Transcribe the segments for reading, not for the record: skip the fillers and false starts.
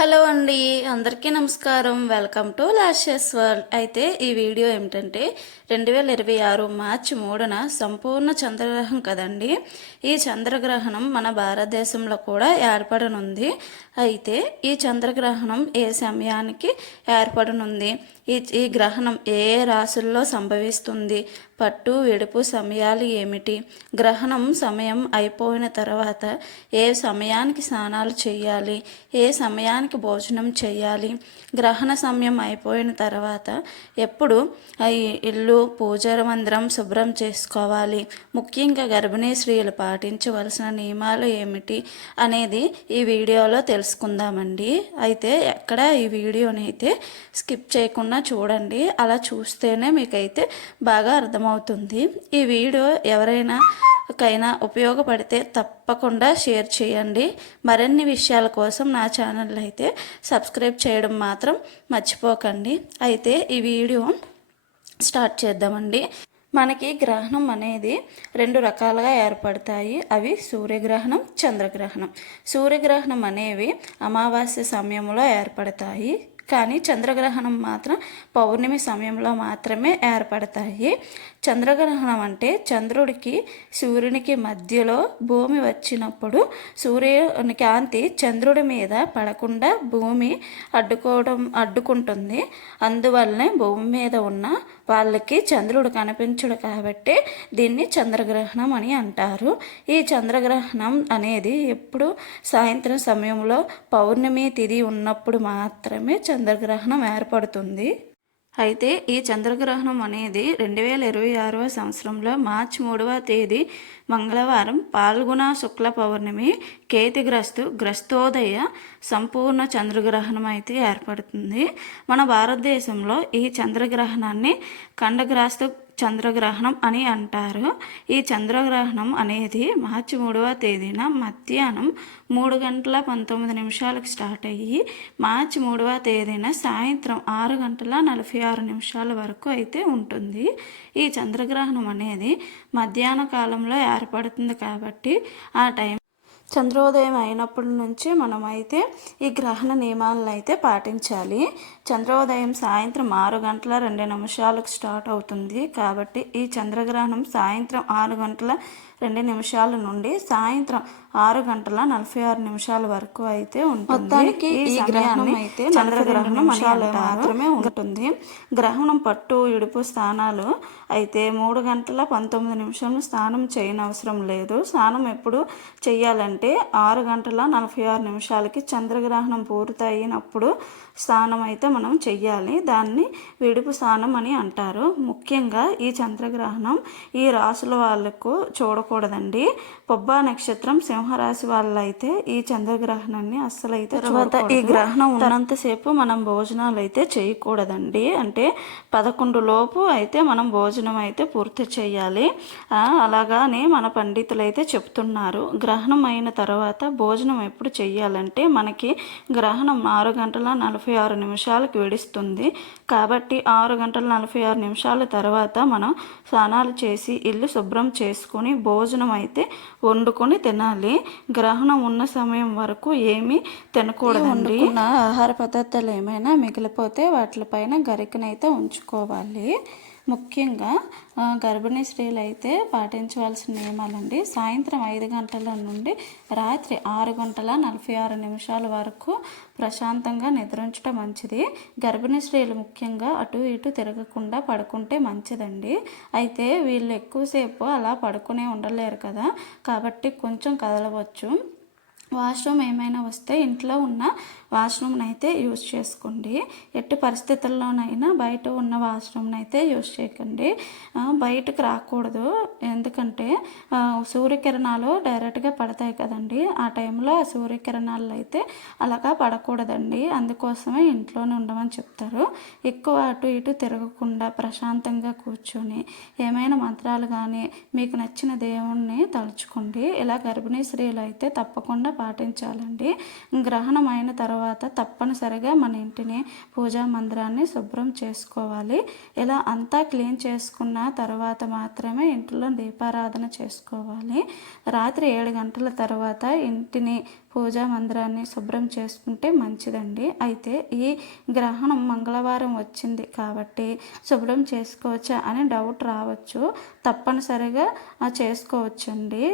Hello అండి, అందరికీ నమస్కారం. Welcome to lashes world. అయితే ఈ వీడియో ఏమిటంటే 2026 మార్చి 3న సంపూర్ణ చంద్రగ్రహణం కదండి. ఈ చంద్రగ్రహణం మన భారతదేశంలో కూడా ఏర్పడనుంది. అయితే ఈ చంద్రగ్రహణం ఏ సమయానికి ఏర్పడనుంది, ఈ గ్రహణం ఏ రాశుల్లో సంభవిస్తుంది, పట్టు విడుపు సమయాలు ఏమిటి, గ్రహణం సమయం అయిపోయిన తర్వాత ఏ సమయానికి స్నానాలు చేయాలి, ఏ సమయానికి భోజనం చేయాలి, గ్రహణ సమయం అయిపోయిన తర్వాత ఎప్పుడు ఇల్లు పూజ మందిరం శుభ్రం చేసుకోవాలి, ముఖ్యంగా గర్భిణీ స్త్రీలు పాటించవలసిన నియమాలు ఏమిటి అనేది ఈ వీడియోలో తెలుసుకుందామండి. అయితే ఎక్కడ ఈ వీడియోని అయితే స్కిప్ చేయకుండా చూడండి. అలా చూస్తేనే మీకైతే బాగా అర్థమవుతుంది. ఈ వీడియో ఎవరైనా ఉపయోగపడితే తప్పకుండా షేర్ చేయండి. మరిన్ని విషయాల కోసం నా ఛానల్ అయితే సబ్స్క్రైబ్ చేయడం మాత్రం మర్చిపోకండి. అయితే ఈ వీడియో స్టార్ట్ చేద్దామండి. మనకి గ్రహణం అనేది రెండు రకాలుగా ఏర్పడతాయి. అవి సూర్యగ్రహణం, చంద్రగ్రహణం. సూర్యగ్రహణం అనేవి అమావాస్య సమయంలో ఏర్పడతాయి, కానీ చంద్రగ్రహణం మాత్రం పౌర్ణమి సమయంలో మాత్రమే ఏర్పడతాయి. చంద్రగ్రహణం అంటే చంద్రుడికి సూర్యునికి మధ్యలో భూమి వచ్చినప్పుడు సూర్యుని కాంతి చంద్రుడి మీద పడకుండా భూమి అడ్డుకుంటుంది. అందువల్లనే భూమి మీద ఉన్న వాళ్ళకి చంద్రుడు కనిపించడు కాబట్టి దీన్ని చంద్రగ్రహణం అని అంటారు. ఈ చంద్రగ్రహణం అనేది ఎప్పుడు సాయంత్రం సమయంలో పౌర్ణమి తిథి ఉన్నప్పుడు మాత్రమే చంద్రగ్రహణం ఏర్పడుతుంది. అయితే ఈ చంద్రగ్రహణం అనేది 2026 సంవత్సరంలో మార్చి 3వ తేదీ మంగళవారం పాల్గొన శుక్ల పౌర్ణమి గ్రస్తోదయ సంపూర్ణ చంద్రగ్రహణం అయితే ఏర్పడుతుంది. మన భారతదేశంలో ఈ చంద్రగ్రహణాన్ని ఖండగ్రాస్త చంద్రగ్రహణం అని అంటారు. ఈ చంద్రగ్రహణం అనేది మార్చి 3వ తేదీన మధ్యాహ్నం 3:19 స్టార్ట్ అయ్యి మార్చి 3వ తేదీన సాయంత్రం 6:46 వరకు అయితే ఉంటుంది. ఈ చంద్రగ్రహణం అనేది మధ్యాహ్న కాలంలో ఏర్పడుతుంది కాబట్టి ఆ టైం చంద్రోదయం అయినప్పటి నుంచి మనమైతే ఈ గ్రహణ నియమాలను అయితే పాటించాలి. చంద్రోదయం సాయంత్రం 6:02 స్టార్ట్ అవుతుంది కాబట్టి ఈ చంద్రగ్రహణం సాయంత్రం 6:02 నుండి సాయంత్రం 6:46 వరకు అయితే ఉంటుంది. మొత్తానికి ఈ గ్రహణం అయితే చంద్రగ్రహణం మాత్రమే ఉంటుంది. గ్రహణం పట్టు ఇడుపు స్థానాలు అయితే 3:19 స్నానం చేయనవసరం లేదు. స్నానం ఎప్పుడు చెయ్యాలంటే 6:46 చంద్రగ్రహణం పూర్తయినప్పుడు స్నానం అయితే మనం చెయ్యాలి. దాన్ని విడుపు స్నానం అని అంటారు. ముఖ్యంగా ఈ చంద్రగ్రహణం ఈ రాశుల వాళ్ళకు చూడకూడదండి. పొబ్బా నక్షత్రం సింహరాశి వాళ్ళైతే ఈ చంద్రగ్రహణాన్ని అస్సలైతే తర్వాత ఈ గ్రహణం ఉన్నంతసేపు మనం భోజనాలు అయితే చేయకూడదండి. అంటే 11 లోపు అయితే మనం భోజనం అయితే పూర్తి చేయాలి. అలాగానే మన పండితులు అయితే చెప్తున్నారు. గ్రహణం అయిన తర్వాత భోజనం ఎప్పుడు చెయ్యాలంటే మనకి గ్రహణం 6:46 విడుస్తుంది కాబట్టి 6:46 తర్వాత మనం స్నానాలు చేసి ఇల్లు శుభ్రం చేసుకుని భోజనం అయితే వండుకొని తినాలి. గ్రహణం ఉన్న సమయం వరకు ఏమీ తినకూడదండి. ఆహార పదార్థాలు ఏమైనా మిగిలిపోతే వాటిపైన గరికనైతే ఉంచుకోవాలి. ముఖ్యంగా గర్భిణీ స్త్రీలు అయితే పాటించవలసిన నియమాలండి. సాయంత్రం 5 గంటల నుండి రాత్రి 6:46 వరకు ప్రశాంతంగా నిద్రించడం మంచిది. గర్భిణీ స్త్రీలు ముఖ్యంగా అటు ఇటు తిరగకుండా పడుకుంటే మంచిదండి. అయితే వీళ్ళు ఎక్కువసేపు అలా పడుకునే ఉండలేరు కదా, కాబట్టి కొంచెం కదలవచ్చు. వాష్రూమ్ ఏమైనా వస్తే ఇంట్లో ఉన్న వాష్రూమ్ని అయితే యూజ్ చేసుకోండి. ఎట్టి పరిస్థితుల్లోనైనా బయట ఉన్న వాష్రూమ్ని అయితే యూజ్ చేయకండి. బయటకు రాకూడదు, ఎందుకంటే సూర్యకిరణాలు డైరెక్ట్గా పడతాయి కదండి. ఆ టైంలో ఆ సూర్యకిరణాలు అయితే అలాగా పడకూడదండి. అందుకోసమే ఇంట్లోనే ఉండమని చెప్తారు. ఎక్కువ అటు ఇటు తిరగకుండా ప్రశాంతంగా కూర్చొని ఏమైనా మంత్రాలు కానీ మీకు నచ్చిన దేవుణ్ణి తలుచుకోండి. ఇలా గర్భిణీ స్త్రీలు అయితే తప్పకుండా పాటించాలండి. గ్రహణం అయిన తర్వాత తప్పనిసరిగా మన ఇంటిని, పూజా మందిరాన్ని శుభ్రం చేసుకోవాలి. ఇలా అంతా క్లీన్ చేసుకున్న తర్వాత మాత్రమే ఇంట్లో దీపారాధన చేసుకోవాలి. రాత్రి 7 గంటల తర్వాత ఇంటిని, పూజా మందిరాన్ని శుభ్రం చేసుకుంటే మంచిదండి. అయితే ఈ గ్రహణం మంగళవారం వచ్చింది కాబట్టి శుభ్రం చేసుకోవచ్చా అని డౌట్ రావచ్చు. తప్పనిసరిగా చేసుకోవచ్చండి.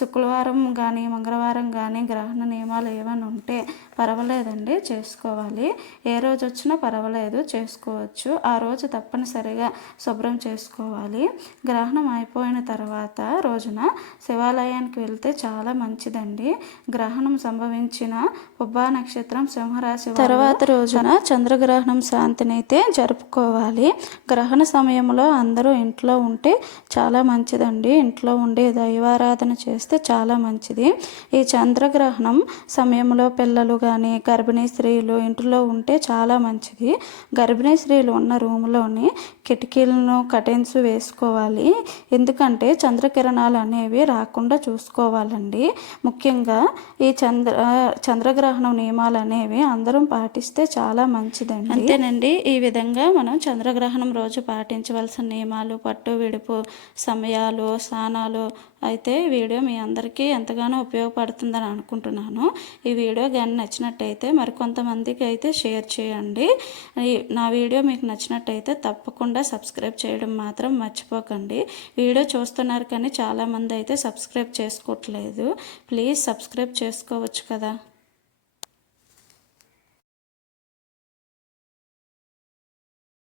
శుక్రవారం కానీ మంగళవారం కానీ గ్రహణ నియమాలు ఏమైనా ఉంటే పర్వాలేదండి, చేసుకోవాలి. ఏ రోజు వచ్చినా పర్వాలేదు, చేసుకోవచ్చు. ఆ రోజు తప్పనిసరిగా శుభ్రం చేసుకోవాలి. గ్రహణం అయిపోయిన తర్వాత రోజున శివాలయానికి వెళ్తే చాలా మంచిదండి. గ్రహణం సంభవించిన పుబ్బా నక్షత్రం సింహరాశి తర్వాత రోజున చంద్రగ్రహణం శాంతిని అయితే జరుపుకోవాలి. గ్రహణ సమయంలో అందరూ ఇంట్లో ఉంటే చాలా మంచిదండి. ఇంట్లో ఉండి దైవారాధన చేస్తే చాలా మంచిది. ఈ చంద్రగ్రహణం సమయంలో పిల్లలు కానీ గర్భిణీ స్త్రీలు ఇంట్లో ఉంటే చాలా మంచిది. గర్భిణీ స్త్రీలు ఉన్న రూమ్లోని కిటికీలను కర్టెన్స్ వేసుకోవాలి. ఎందుకంటే చంద్రకిరణాలు అనేవి రాకుండా చూసుకోవాలండి. ముఖ్యంగా ఈ చంద్రగ్రహణం నియమాలు అనేవి అందరం పాటిస్తే చాలా మంచిదండి. అంతేనండి. ఈ విధంగా మనం చంద్రగ్రహణం రోజు పాటించవలసిన నియమాలు, పట్టు విడుపు సమయాలు, స్నానాలు అయితే వీడియో మీ అందరికీ ఎంతగానో ఉపయోగపడుతుందని అనుకుంటున్నాను. ఈ వీడియో కానీ నచ్చినట్టయితే మరికొంతమందికి అయితే షేర్ చేయండి. నా వీడియో మీకు నచ్చినట్టయితే తప్పకుండా సబ్స్క్రైబ్ చేయడం మాత్రం మర్చిపోకండి. వీడియో చూస్తున్నారు కానీ చాలామంది అయితే సబ్స్క్రైబ్ చేసుకోవట్లేదు. ప్లీజ్ సబ్స్క్రైబ్ చేసుకోవచ్చు కదా.